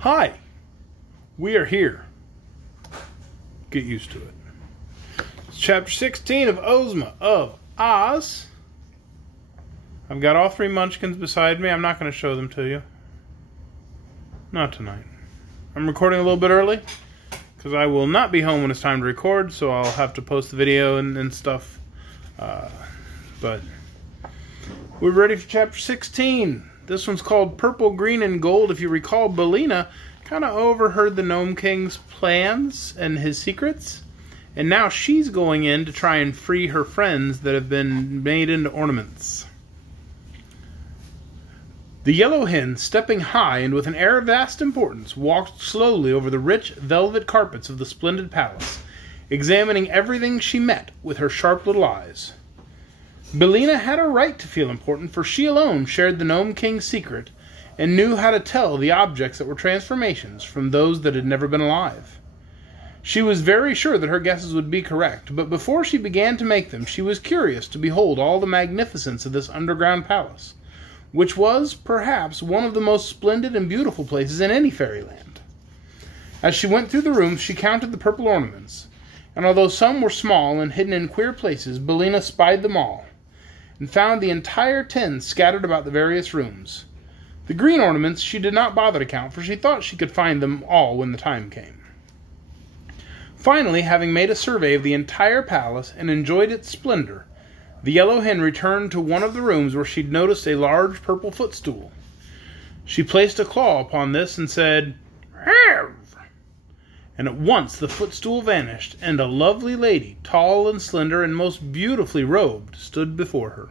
Hi, we are here. Get used to it. It's chapter 16 of Ozma of Oz. I've got all three munchkins beside me. I'm not going to show them to you. Not tonight. I'm recording a little bit early because I will not be home when it's time to record, so I'll have to post the video and stuff. But we're ready for chapter 16. This one's called Purple, Green, and Gold. If you recall, Billina kind of overheard the Gnome King's plans and his secrets, and now she's going in to try and free her friends that have been made into ornaments. The yellow hen, stepping high and with an air of vast importance, walked slowly over the rich velvet carpets of the splendid palace, examining everything she met with her sharp little eyes. Billina had a right to feel important, for she alone shared the Gnome King's secret and knew how to tell the objects that were transformations from those that had never been alive. She was very sure that her guesses would be correct, but before she began to make them, she was curious to behold all the magnificence of this underground palace, which was, perhaps, one of the most splendid and beautiful places in any fairyland. As she went through the rooms, she counted the purple ornaments, and although some were small and hidden in queer places, Billina spied them all, and found the entire 10 scattered about the various rooms. The green ornaments she did not bother to count, for she thought she could find them all when the time came. Finally, having made a survey of the entire palace and enjoyed its splendor, the yellow hen returned to one of the rooms where she'd noticed a large purple footstool. She placed a claw upon this and said, "Have!" And at once the footstool vanished, and a lovely lady, tall and slender and most beautifully robed, stood before her.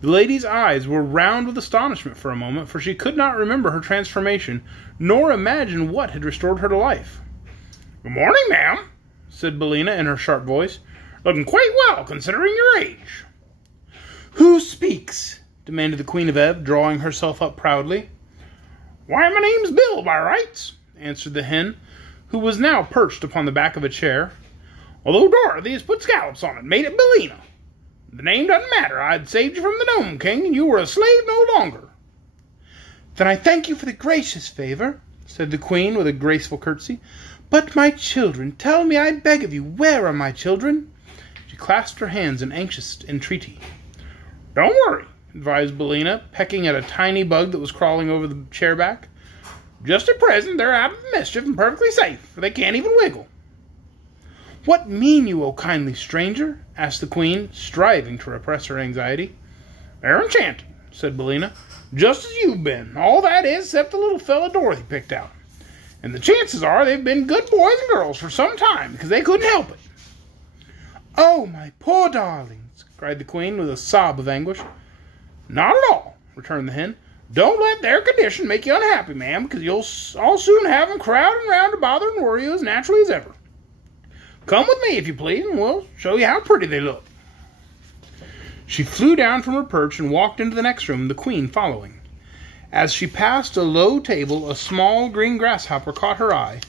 The lady's eyes were round with astonishment for a moment, for she could not remember her transformation, nor imagine what had restored her to life. "Good morning, ma'am," said Billina in her sharp voice. "Looking quite well, considering your age." "Who speaks?" demanded the Queen of Ebb, drawing herself up proudly. "Why, my name's Bill, by rights," answered the hen, who was now perched upon the back of a chair, "although Dorothy has put scallops on it and made it Billina. The name doesn't matter. I'd saved you from the Gnome King, and you were a slave no longer." "Then I thank you for the gracious favor," said the Queen with a graceful curtsy. "But my children, tell me, I beg of you, where are my children?" She clasped her hands in anxious entreaty. "Don't worry," advised Billina, pecking at a tiny bug that was crawling over the chair back. "Just at present, they're out of the mischief and perfectly safe, for they can't even wiggle." "What mean you, O kindly stranger?" asked the Queen, striving to repress her anxiety. "They're enchanted," said Billina, "just as you've been. All that is, except the little fella Dorothy picked out. And the chances are they've been good boys and girls for some time, because they couldn't help it." "Oh, my poor darlings!" cried the Queen with a sob of anguish. "Not at all," returned the hen. "Don't let their condition make you unhappy, ma'am, because you'll all soon have them crowding round to bother and worry you as naturally as ever. Come with me, if you please, and we'll show you how pretty they look." She flew down from her perch and walked into the next room, the Queen following. As she passed a low table, a small green grasshopper caught her eye,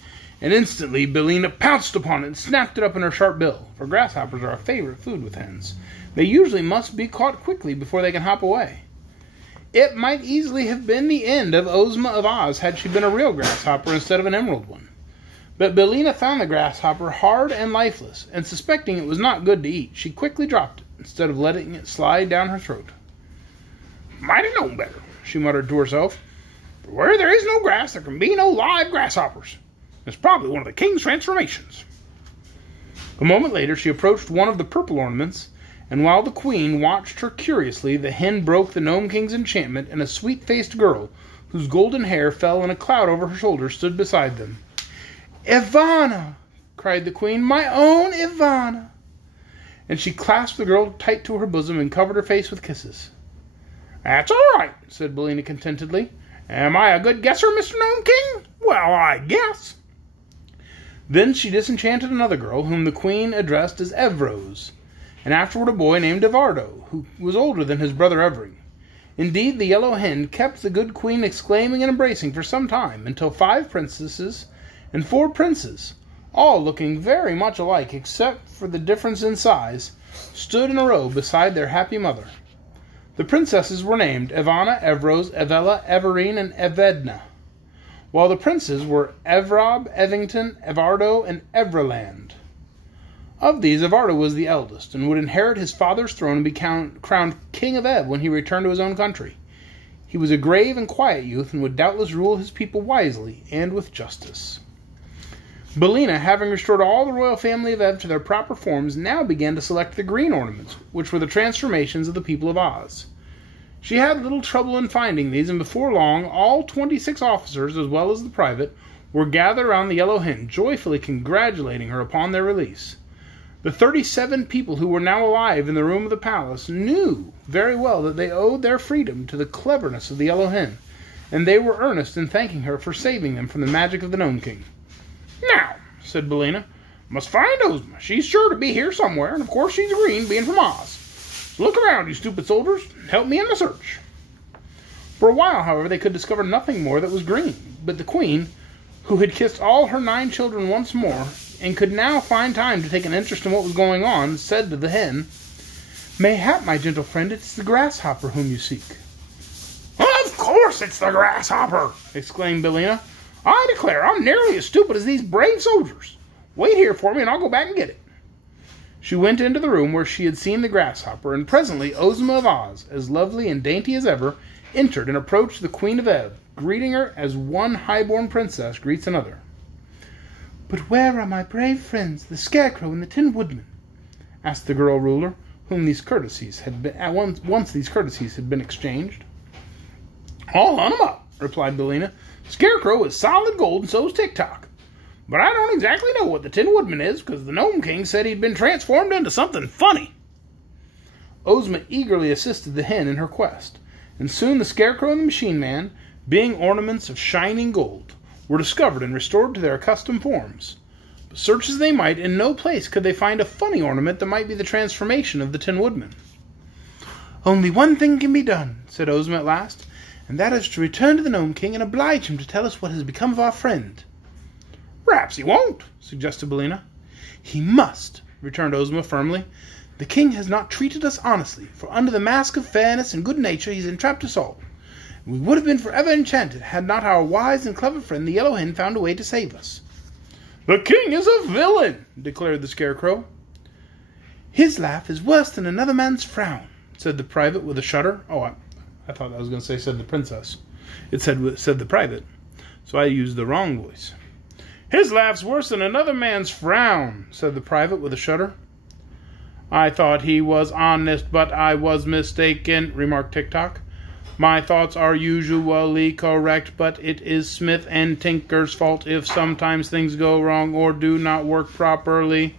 and instantly Billina pounced upon it and snapped it up in her sharp bill, for grasshoppers are a favorite food with hens. They usually must be caught quickly before they can hop away. It might easily have been the end of Ozma of Oz had she been a real grasshopper instead of an emerald one. But Billina found the grasshopper hard and lifeless, and suspecting it was not good to eat, she quickly dropped it, instead of letting it slide down her throat. "Might have known better," she muttered to herself. "For where there is no grass, there can be no live grasshoppers. It's probably one of the king's transformations." A moment later, she approached one of the purple ornaments, and while the Queen watched her curiously, the hen broke the Gnome King's enchantment, and a sweet-faced girl, whose golden hair fell in a cloud over her shoulders, stood beside them. "Ivana!" cried the Queen. "My own Ivana!" And she clasped the girl tight to her bosom and covered her face with kisses. "That's all right," said Billina contentedly. "Am I a good guesser, Mr. Gnome King? Well, I guess." Then she disenchanted another girl, whom the Queen addressed as Evrose, and afterward a boy named Evardo, who was older than his brother Every. Indeed, the yellow hen kept the good Queen exclaiming and embracing for some time, until 5 princesses and 4 princes, all looking very much alike except for the difference in size, stood in a row beside their happy mother. The princesses were named Ivana, Evrose, Evella, Everine, and Evedna, while the princes were Evrob, Evington, Evardo, and Evraland. Of these, Evardo was the eldest, and would inherit his father's throne and be crowned King of Ev when he returned to his own country. He was a grave and quiet youth, and would doubtless rule his people wisely and with justice. Billina, having restored all the royal family of Ev to their proper forms, now began to select the green ornaments, which were the transformations of the people of Oz. She had little trouble in finding these, and before long, all 26 officers, as well as the private, were gathered around the yellow hen, joyfully congratulating her upon their release. The 37 people who were now alive in the room of the palace knew very well that they owed their freedom to the cleverness of the yellow hen, and they were earnest in thanking her for saving them from the magic of the Gnome King. "Now," said Billina, "must find Ozma. She's sure to be here somewhere, and of course she's green, being from Oz. So look around, you stupid soldiers. Help me in the search." For a while, however, they could discover nothing more that was green, but the queen, who had kissed all her 9 children once more, and could now find time to take an interest in what was going on, said to the hen, "Mayhap, my gentle friend, it is the grasshopper whom you seek." "Of course it's the grasshopper!" exclaimed Billina. "I declare I'm nearly as stupid as these brave soldiers. Wait here for me and I'll go back and get it." She went into the room where she had seen the grasshopper, and presently Ozma of Oz, as lovely and dainty as ever, entered and approached the Queen of Ev, greeting her as one high-born princess greets another. "But where are my brave friends, the Scarecrow and the Tin Woodman?" asked the girl ruler, whom these courtesies had been once these courtesies had been exchanged. "I'll hunt 'em up," replied Billina. "Scarecrow is solid gold, and so's Tick-Tock. But I don't exactly know what the Tin Woodman is, because the Gnome King said he'd been transformed into something funny." Ozma eagerly assisted the hen in her quest, and soon the Scarecrow and the Machine Man, being ornaments of shining gold, were discovered and restored to their accustomed forms. But search as they might, in no place could they find a funny ornament that might be the transformation of the Tin Woodman. "Only one thing can be done," said Ozma at last, "and that is to return to the Gnome King and oblige him to tell us what has become of our friend." "Perhaps he won't," suggested Billina. "He must," returned Ozma firmly. "The king has not treated us honestly, for under the mask of fairness and good nature he has entrapped us all. And we would have been forever enchanted had not our wise and clever friend the Yellow Hen found a way to save us." "The king is a villain," declared the Scarecrow. "His laugh is worse than another man's frown," said the private with a shudder. Oh, I thought I was going to say said the princess. It said the private, so I used the wrong voice. "His laugh's worse than another man's frown," said the private with a shudder. "I thought he was honest, but I was mistaken," remarked Tick-Tock. "My thoughts are usually correct, but it is Smith and Tinker's fault if sometimes things go wrong or do not work properly."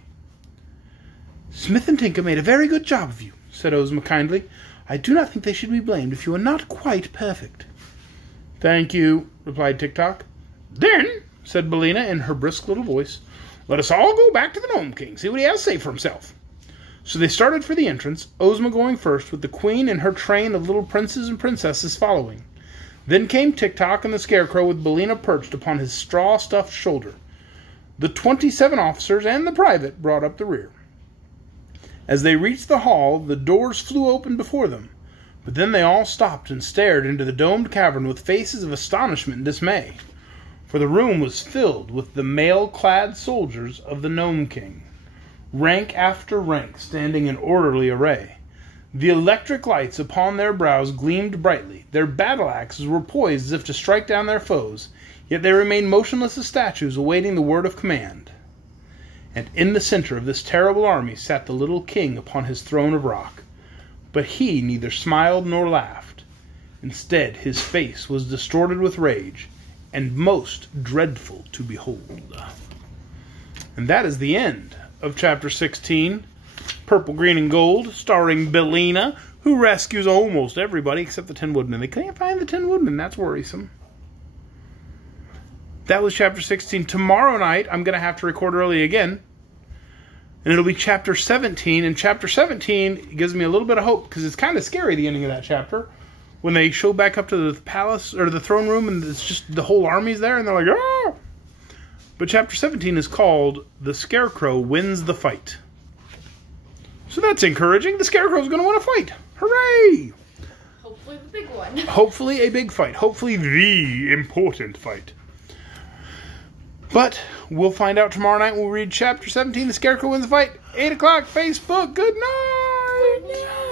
"Smith and Tinker made a very good job of you," said Ozma kindly. "I do not think they should be blamed if you are not quite perfect." "Thank you," replied Tick-Tock. "Then," said Billina in her brisk little voice, "let us all go back to the Gnome King, see what he has to say for himself." So they started for the entrance, Ozma going first, with the queen and her train of little princes and princesses following. Then came Tick-Tock and the Scarecrow with Billina perched upon his straw-stuffed shoulder. The 27 officers and the private brought up the rear. As they reached the hall, the doors flew open before them, but then they all stopped and stared into the domed cavern with faces of astonishment and dismay, for the room was filled with the mail-clad soldiers of the Gnome King, rank after rank standing in orderly array. The electric lights upon their brows gleamed brightly, their battle-axes were poised as if to strike down their foes, yet they remained motionless as statues awaiting the word of command. And in the center of this terrible army sat the little king upon his throne of rock, but he neither smiled nor laughed. Instead, his face was distorted with rage, and most dreadful to behold. And that is the end of Chapter 16, Purple, Green, and Gold, starring Billina, who rescues almost everybody except the Tin Woodman. They can't find the Tin Woodman. That's worrisome. That was Chapter 16. Tomorrow night, I'm going to have to record early again, and it'll be Chapter 17. And Chapter 17 gives me a little bit of hope, because it's kind of scary, the ending of that chapter, when they show back up to the palace, or the throne room, and it's just the whole army's there, and they're like, "Oh!" But Chapter 17 is called The Scarecrow Wins the Fight. So that's encouraging. The Scarecrow's going to win a fight. Hooray! Hopefully the big one. Hopefully a big fight. Hopefully the important fight. But we'll find out tomorrow night. We'll read Chapter 17, The Scarecrow Wins the Fight, 8 o'clock, Facebook. Good night! Good night.